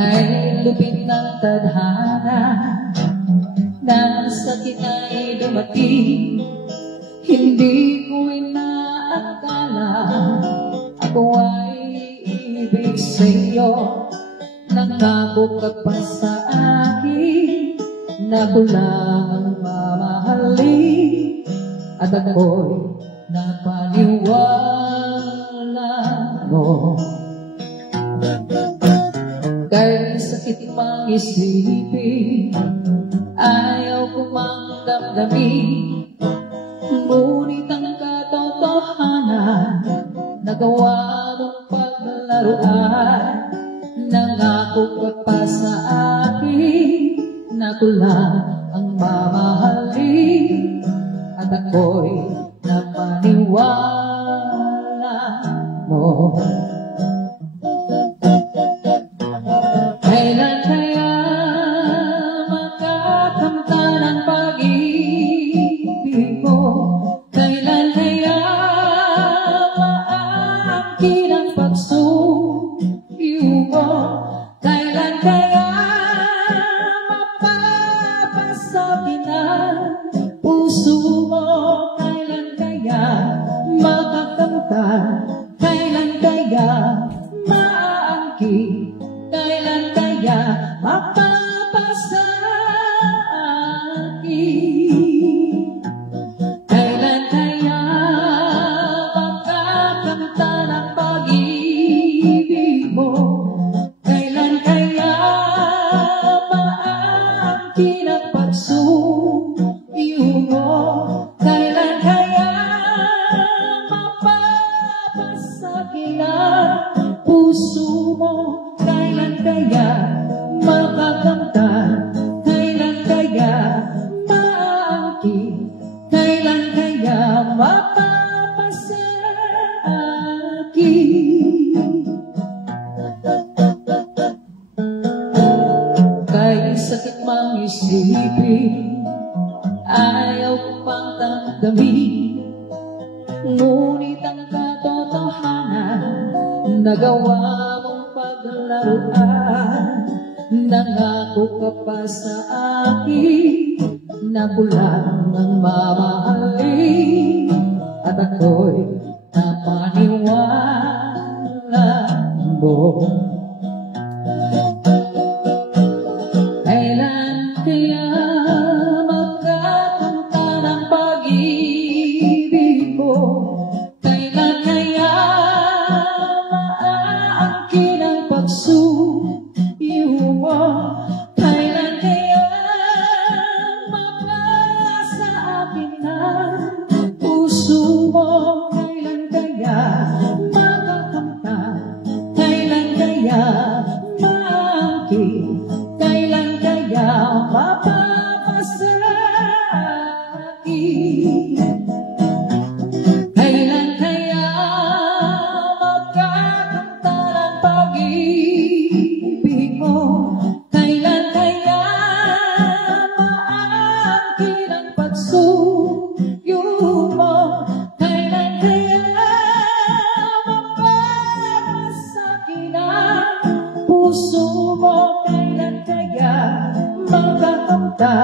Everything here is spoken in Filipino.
Ay lupit ng tadhana, ng sakit ay dumating. Hindi ko inaakala ako ay ibig sa'yo. Nangako ka pa sa akin na ko lang mamahalin, at ako'y napaniwala mo. Kahit sakit pang isipin, ayaw ko mang damdamin, ngunit ang katotohanan nagawa mong paglaruan. Nangako ka pa sa akin na ko lang ang mamahalin, at ako'y napaniwala mo. Kailan kaya makakamta ng pag-ibig ko? Kailan kaya maangkin ang pagsuyo ko? Kailan kaya mapapasagin ang puso mo? Kailan kaya makakamtan? Kailan kaya maangkin? Kailan kaya mapapasagin? Kailan kaya makakamta ng pag-ibig mo? Kailan kaya maangkin ang pagsuyo mo? Kailan kaya mapapasagin ang puso mo? Kailan kaya makakamtan? Kailan kaya maangkin? Kailan kaya mapapasagin? Kahit sakit mang isipin, ayaw ko pang damdamin, ngunit ang katotohanan nagawa mong paglaruan. Nangako ka pa sa akin na ko lang ang mamahalin, at ako'y napaniwala mo. Kailan kaya makakamta ng pag-ibig ko? Kailan kaya maangkin ang pagsuyo mo? Kailan kaya mapasa akin ang puso mo? Kailan kaya makakamtan? Kailan kaya maangkin? Kailan kaya mapapasagin? Kailan kaya makakamta ng pag-ibig mo? Kailan kaya maangkin ang pagsuyo mo? Kailan kaya mapapasagin ang puso mo? Kailan kaya makakamta?